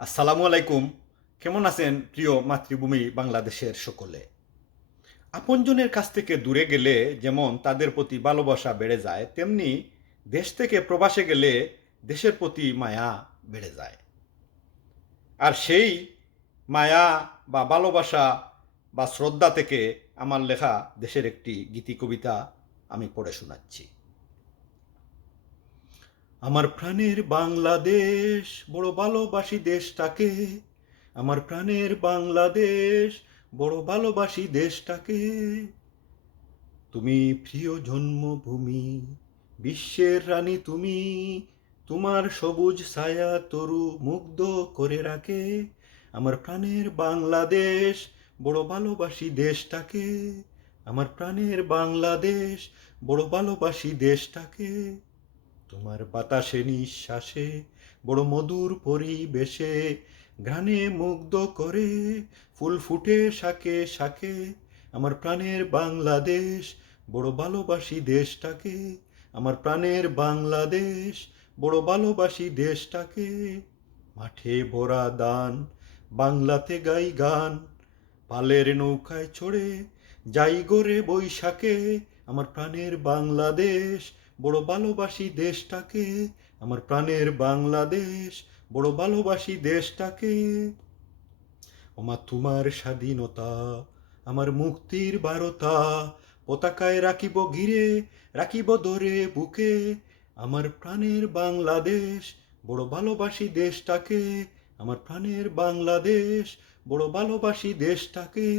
আসসালামু আলাইকুম। কেমন আছেন প্রিয় মাতৃভূমি বাংলাদেশের সকলে? আপনজনের কাছ থেকে দূরে গেলে যেমন তাদের প্রতি ভালোবাসা বেড়ে যায়, তেমনি দেশ থেকে প্রবাসে গেলে দেশের প্রতি মায়া বেড়ে যায়। আর সেই মায়া বা ভালোবাসা বা শ্রদ্ধা থেকে আমার লেখা দেশের একটি গীতি কবিতা আমি পড়ে শোনাচ্ছি। আমার প্রাণের বাংলাদেশ, বড় ভালোবাসি দেশটাকে। আমার প্রাণের বাংলাদেশ, বড় ভালোবাসি দেশটাকে। তুমি প্রিয় জন্মভূমি, বিশ্বের রানী তুমি। তোমার সবুজ ছায়া তরু মুগ্ধ করে রাখে। আমার প্রাণের বাংলাদেশ, বড় ভালোবাসি দেশটাকে। আমার প্রাণের বাংলাদেশ, বড় ভালোবাসি দেশটাকে। তোমার বাতাসে নিঃশ্বাসে, বড় মধুর পরিবেশে, ঘ্রাণে মুগ্ধ করে, ফুল ফুটে শাকে শাকে, আমার প্রাণের বাংলাদেশ, বড় ভালোবাসি দেশটাকে, আমার প্রাণের বাংলাদেশ, বড় ভালোবাসি দেশটাকে। মাঠে ভরা দান, বাংলাতে গাই গান, পালের নৌকায় চড়ে, যাই গোরে বৈশাখে, আমার প্রাণের বাংলাদেশ বড় ভালোবাসি দেশটাকে, আমার প্রাণের বাংলাদেশ। বড় ভালোবাসি দেশটাকে। ওমা, তোমার স্বাধীনতা, আমার মুক্তির বারতা। পতাকায় রাখিব ঘিরে, রাখিব ধরে বুকে। আমার প্রাণের বাংলাদেশ, বড় ভালোবাসি দেশটাকে। আমার প্রাণের বাংলাদেশ, বড় ভালোবাসি দেশটাকে।